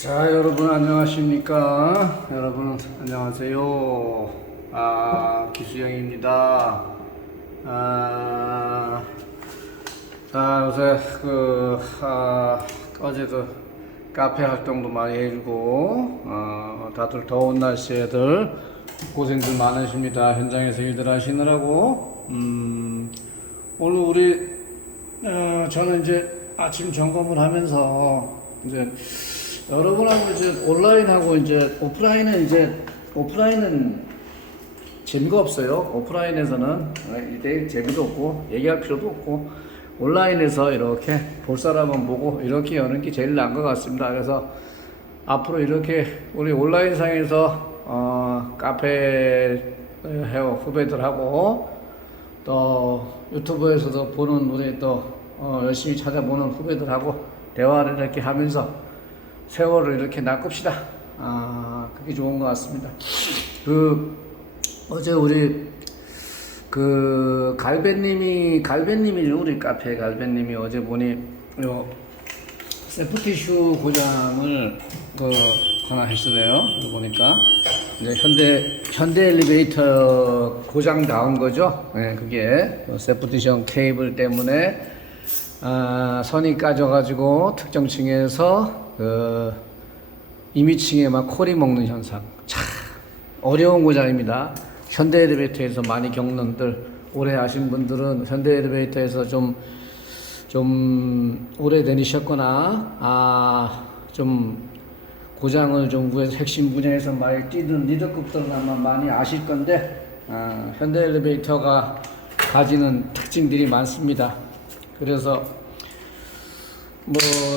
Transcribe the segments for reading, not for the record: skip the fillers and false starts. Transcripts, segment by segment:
자, 여러분 안녕하십니까? 여러분 안녕하세요. 기수영입니다. 아, 자, 요새 어제도 카페 활동도 많이 해주고, 다들 더운 날씨에들 고생들 많으십니다. 현장에서 일들 하시느라고. 오늘 저는 이제 아침 점검을 하면서 이제 여러분하고 이제 온라인하고 이제 오프라인은 재미가 없어요. 오프라인에서는 1대1 재미도 없고 얘기할 필요도 없고 온라인에서 이렇게 볼 사람은 보고 이렇게 여는 게 제일 나은 것 같습니다. 그래서 앞으로 이렇게 우리 온라인상에서 카페 헤어 후배들하고 또 유튜브에서도 보는 우리 또 열심히 찾아보는 후배들하고 대화를 이렇게 하면서 세월을 이렇게 낚읍시다. 그게 좋은 것 같습니다. 어제 우리 갈배님이 우리 카페 갈배님이 어제 보니 세프티슈 고장을 하나 했어요. 보니까 이제 현대 엘리베이터 고장 나온 거죠. 네, 그게 세프티션 케이블 때문에 선이 까져가지고 특정 층에서 이미층에 막 코리 먹는 현상. 참 어려운 고장입니다. 현대 엘리베이터에서 많이 겪는들 오래 하신 분들은 현대 엘리베이터에서 좀 오래 다니셨거나 좀 고장을 좀 핵심 분야에서 많이 뛰는 리더급들은 아마 많이 아실 건데 현대 엘리베이터가 가지는 특징들이 많습니다. 그래서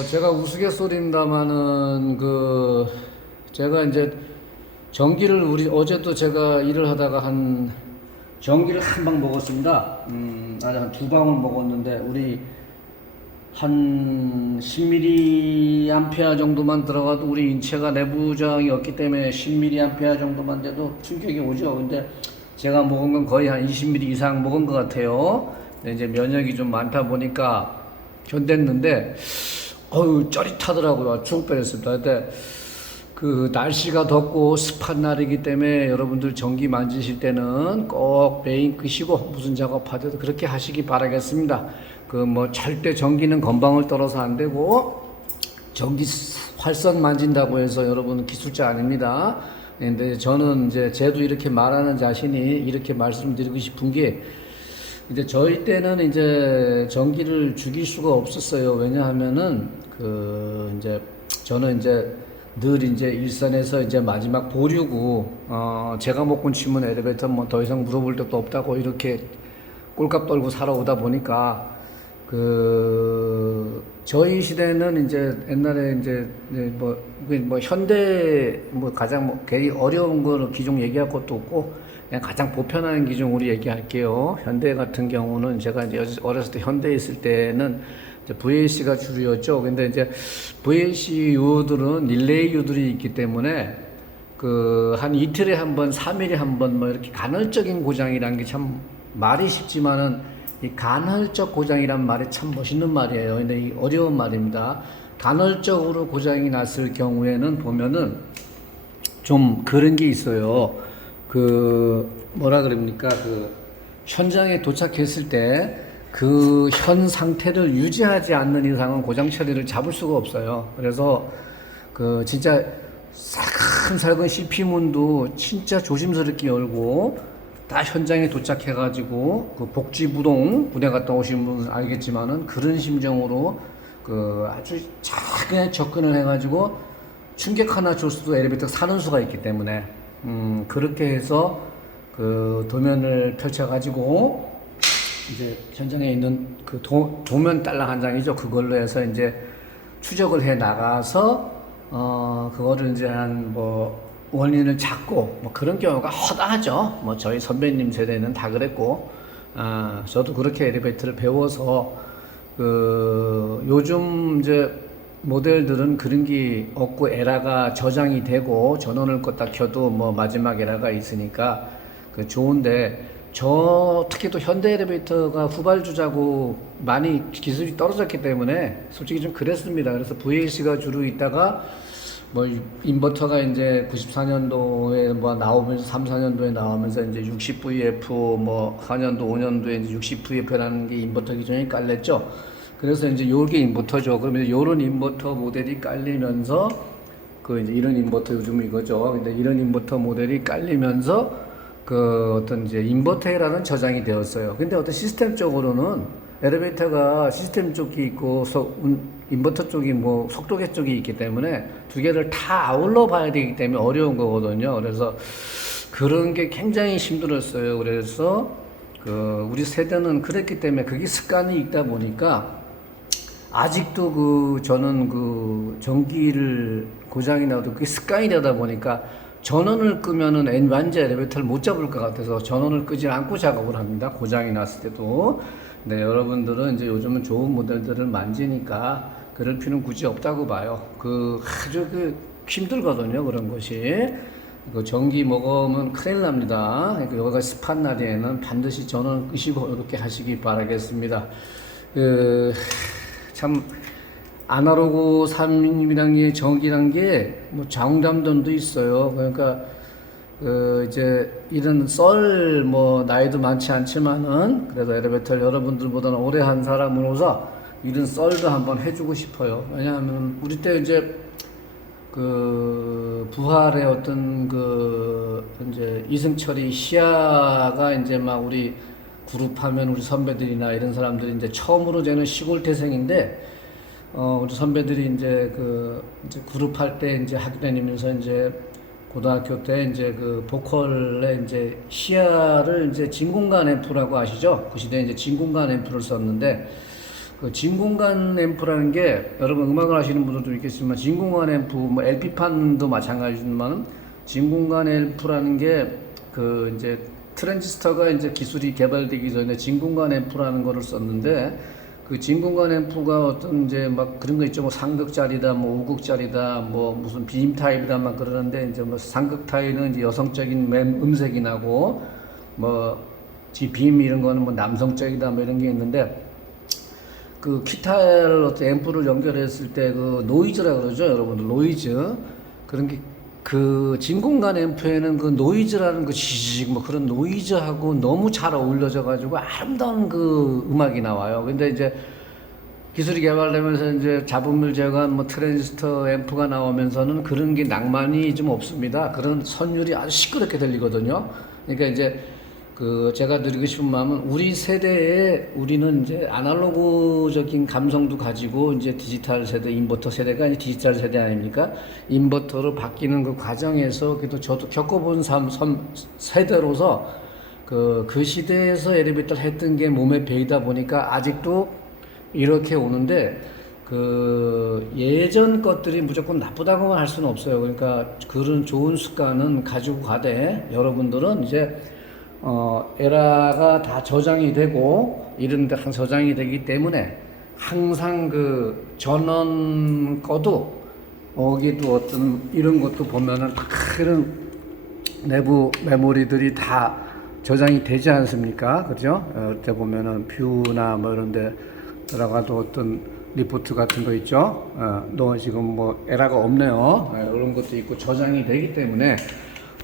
제가 우스갯소리입니다마는 제가 이제 전기를 어제도 제가 일을 하다가 전기를 한 방 먹었습니다. 아니 한 2방울 먹었는데 우리 한 10mA 정도만 들어가도 우리 인체가 내부장이 없기 때문에 10mA 정도만 돼도 충격이 오죠. 근데 제가 먹은 건 거의 한 20mA 이상 먹은 것 같아요. 근데 이제 면역이 좀 많다 보니까 견뎠는데 짜릿하더라고요. 죽을 뻔했습니다. 근데 날씨가 덥고 습한 날이기 때문에 여러분들 전기 만지실 때는 꼭 메인 끄시고 무슨 작업하셔도 그렇게 하시기 바라겠습니다. 절대 전기는 건방을 떨어서 안 되고 전기 활선 만진다고 해서 여러분은 기술자 아닙니다. 근데 저는 이제 쟤도 이렇게 말하는 자신이 이렇게 말씀드리고 싶은 게 이제 저희 때는 이제 전기를 죽일 수가 없었어요. 왜냐하면은 이제 저는 이제 늘 이제 일선에서 이제 마지막 보류고 제가 먹고 치면 엘리베이터 더 이상 물어볼 데도 없다고 이렇게 꼴값 떨고 살아오다 보니까 저희 시대는 이제 옛날에 이제 현대 가장 괜히 어려운 거는 기종 얘기할 것도 없고 그냥 가장 보편한 기종 우리 얘기할게요. 현대 같은 경우는 제가 이제 어렸을 때 현대에 있을 때는 이제 VAC가 주류였죠. 근데 이제 VAC 유들은 릴레이 유들이 있기 때문에 한 이틀에 한 번, 3일에 한 번 이렇게 간헐적인 고장이라는 게 참 말이 쉽지만은 이 간헐적 고장이란 말이 참 멋있는 말이에요. 근데 이 어려운 말입니다. 간헐적으로 고장이 났을 경우에는 보면은 좀 그런 게 있어요. 현장에 도착했을 때 현 상태를 유지하지 않는 이상은 고장 처리를 잡을 수가 없어요. 그래서 진짜 살근살근 CP문도 진짜 조심스럽게 열고 다 현장에 도착해가지고 복지부동 부대 갔다 오신 분은 알겠지만은 그런 심정으로 아주 작게 접근을 해가지고 충격 하나 줬어도 엘리베이터 사는 수가 있기 때문에 그렇게 해서 도면을 펼쳐가지고 이제 현장에 있는 도면 딸랑 한 장이죠. 그걸로 해서 이제 추적을 해 나가서 그거를 이제 원인을 찾고 그런 경우가 허다하죠. 저희 선배님 세대는 다 그랬고 저도 그렇게 엘리베이터를 배워서 요즘 이제 모델들은 그런 게 없고 에러가 저장이 되고 전원을 껐다 켜도 마지막 에러가 있으니까 좋은데 특히 또 현대 엘리베이터가 후발주자고 많이 기술이 떨어졌기 때문에 솔직히 좀 그랬습니다. 그래서 VAC가 주로 있다가 뭐 인버터가 이제 94년도에 뭐 나오면서 3, 4년도에 나오면서 이제 60VF 뭐 4년도, 5년도에 이제 60VF라는 게 인버터 기종이 깔렸죠. 그래서 이제 요게 인버터죠. 그러면 요런 인버터 모델이 깔리면서 그 이제 이런 인버터 요즘 이거죠. 근데 이런 인버터 모델이 깔리면서 그 어떤 이제 인버터라는 저장이 되었어요. 근데 어떤 시스템적으로는 엘리베이터가 시스템 쪽이 있고 인버터 쪽이 뭐 속도계 쪽이 있기 때문에 두 개를 다 아울러 봐야 되기 때문에 어려운 거거든요. 그래서 그런 게 굉장히 힘들었어요. 그래서 그 우리 세대는 그랬기 때문에 그게 습관이 있다 보니까 아직도 그 저는 그 전기를 고장이 나도 그게 습관이 되다 보니까 전원을 끄면은 완전 엘리베이터를 못 잡을 것 같아서 전원을 끄지 않고 작업을 합니다. 고장이 났을 때도. 네, 여러분들은 이제 요즘은 좋은 모델들을 만지니까 그럴 필요는 굳이 없다고 봐요. 그 아주 그 힘들거든요, 그런 것이. 그 전기 먹으면 큰일 납니다. 그러니까 여기가 습한 날에는 반드시 전원을 끄시고 이렇게 하시기 바라겠습니다. 참 아날로그 삶이란 게 전기란 게 뭐 장단점도 있어요. 그러니까 이제 이런 썰 뭐 나이도 많지 않지만은 그래도 엘리베이터를 여러분들보다는 오래 한 사람으로서 이런 썰도 한번 해주고 싶어요. 왜냐하면 우리 때 이제 그 부활의 어떤 그 이제 이승철이 시야가 이제 막 우리 그룹하면 우리 선배들이나 이런 사람들이 이제 처음으로 저는 시골 태생인데 우리 선배들이 이제 이제 그룹할 때 이제 학교 다니면서 이제 고등학교 때 이제 그 보컬에 이제 시야를 이제 진공관 앰프라고 아시죠? 그 시대에 이제 진공관 앰프를 썼는데 그 진공관 앰프라는 게 여러분 음악을 하시는 분들도 있겠지만 진공관 앰프 뭐 LP판도 마찬가지지만 진공관 앰프라는 게 그 이제 트랜지스터가 이제 기술이 개발되기 전에 진공관 앰프라는 거를 썼는데 그 진공관 앰프가 어떤 이제 막 그런 거 있죠. 뭐 상극짜리다, 뭐 오극짜리다, 뭐 무슨 빔 타입이다 막 그러는데 이제 뭐 상극 타입은 이제 여성적인 음색이 나고 뭐 빔 이런 거는 뭐 남성적이다 뭐 이런 게 있는데 그 기타를 어떤 앰프를 연결했을 때 그 노이즈라 그러죠. 여러분들 노이즈 그런 게 그 진공관 앰프에는 그 노이즈라는 그 지직 뭐 그런 노이즈하고 너무 잘 어울려져 가지고 아름다운 그 음악이 나와요. 근데 이제 기술이 개발되면서 이제 잡음을 제거한 뭐 트랜지스터 앰프가 나오면서는 그런 게 낭만이 좀 없습니다. 그런 선율이 아주 시끄럽게 들리거든요. 그러니까 이제 그 제가 드리고 싶은 마음은 우리 세대에 우리는 이제 아날로그적인 감성도 가지고 이제 디지털 세대, 인버터 세대가 이제 디지털 세대 아닙니까? 인버터로 바뀌는 그 과정에서 그래도 저도 겪어본 세대로서 그 시대에서 엘리베이터를 했던 게 몸에 배이다 보니까 아직도 이렇게 오는데 그 예전 것들이 무조건 나쁘다고만 할 수는 없어요. 그러니까 그런 좋은 습관은 가지고 가되 여러분들은 이제 에라가 다 저장이 되고 이런 데 저장이 되기 때문에 항상 그 전원 꺼도 여기도 어떤 이런 것도 보면은 이런 내부 메모리들이 다 저장이 되지 않습니까? 그죠? 이때 보면은 뷰나 뭐 이런 데 들어가도 어떤 리포트 같은 거 있죠? 너 지금 뭐 에라가 없네요. 이런 것도 있고 저장이 되기 때문에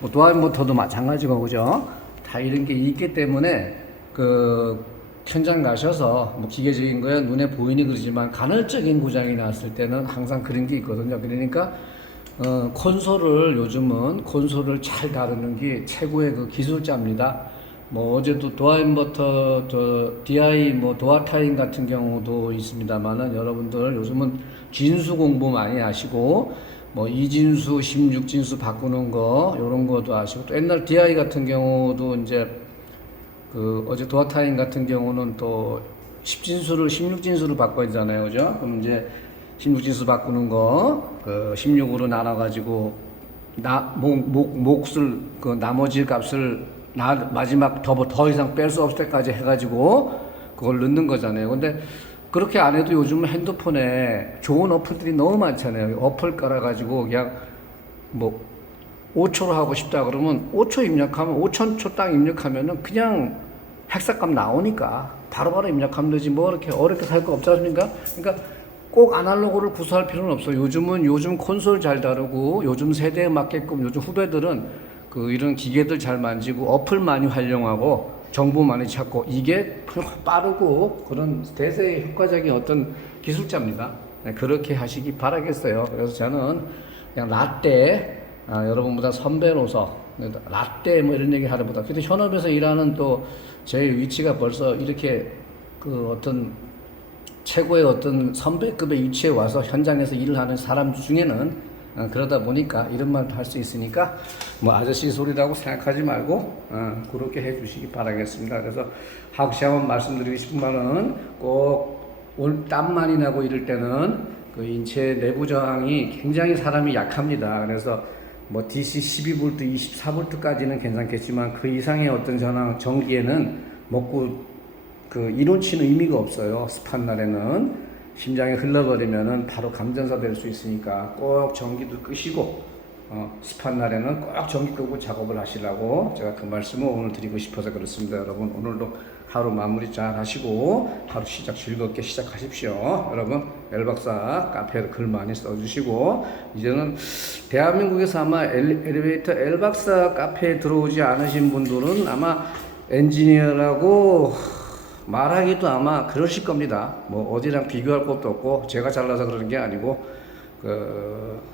뭐 도어모터도 마찬가지고 그죠? 다 이런 게 있기 때문에 그 현장 가셔서 뭐 기계적인 거야 눈에 보이니 그러지만 간헐적인 고장이 났을 때는 항상 그런 게 있거든요. 그러니까 콘솔을 요즘은 콘솔을 잘 다루는 게 최고의 그 기술자입니다. 뭐 어제도 도어인버터 DI 뭐 도어타임 같은 경우도 있습니다만은 여러분들 요즘은 진수 공부 많이 하시고 뭐 2진수, 16진수 바꾸는 거 요런 것도 아시고 또 옛날 DI 같은 경우도 이제 그 어제 도어타임 같은 경우는 또 10진수를 16진수로 바꿔야 되잖아요. 그죠? 그럼 이제 16진수 바꾸는 거 그 16으로 나눠 가지고 몫을 그 나머지 값을 마지막 더 이상 뺄 수 없을 때까지 해 가지고 그걸 넣는 거잖아요. 근데 그렇게 안 해도 요즘은 핸드폰에 좋은 어플들이 너무 많잖아요. 어플 깔아가지고 그냥 뭐 5초로 하고 싶다 그러면 5초 입력하면 5,000초 딱 입력하면은 그냥 헥사값 나오니까 바로바로 입력하면 되지 뭐 이렇게 어렵게 살 거 없지 않습니까? 그러니까 꼭 아날로그를 구사할 필요는 없어요. 요즘 콘솔 잘 다루고 요즘 세대에 맞게끔 요즘 후배들은 그 이런 기계들 잘 만지고 어플 많이 활용하고 정보 많이 찾고 이게 빠르고 그런 대세의 효과적인 어떤 기술자입니다. 네, 그렇게 하시기 바라겠어요. 그래서 저는 그냥 라떼 여러분보다 선배로서 라떼 뭐 이런 얘기 하려보다 근데 현업에서 일하는 또 제 위치가 벌써 이렇게 그 어떤 최고의 어떤 선배급의 위치에 와서 현장에서 일을 하는 사람 중에는 그러다 보니까 이런 말도 할 수 있으니까 뭐 아저씨 소리라고 생각하지 말고 그렇게 해주시기 바라겠습니다. 그래서 혹시 한번 말씀드리고 싶은 말은 꼭 땀 많이 나고 이럴 때는 그 인체 내부 저항이 굉장히 사람이 약합니다. 그래서 뭐 DC 12V, 24V까지는 괜찮겠지만 그 이상의 어떤 전환 전기에는 먹고 그 이론치는 의미가 없어요. 습한 날에는 심장이 흘러버리면은 바로 감전사 될 수 있으니까 꼭 전기도 끄시고 습한 날에는 꼭 전기 끄고 작업을 하시라고 제가 그 말씀을 오늘 드리고 싶어서 그렇습니다. 여러분 오늘도 하루 마무리 잘 하시고 하루 시작 즐겁게 시작하십시오. 여러분 엘박사 카페에 글 많이 써주시고 이제는 대한민국에서 아마 엘리베이터 엘박사 카페에 들어오지 않으신 분들은 아마 엔지니어라고 말하기도 아마 그러실 겁니다. 뭐 어디랑 비교할 것도 없고 제가 잘나서 그러는 게 아니고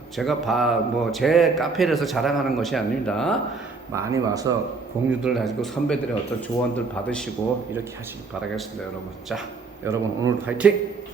제가 뭐 제 카페에서 자랑하는 것이 아닙니다. 많이 와서 공유들 가지고 선배들의 어떤 조언들 받으시고 이렇게 하시기 바라겠습니다, 여러분. 자, 여러분 오늘 파이팅!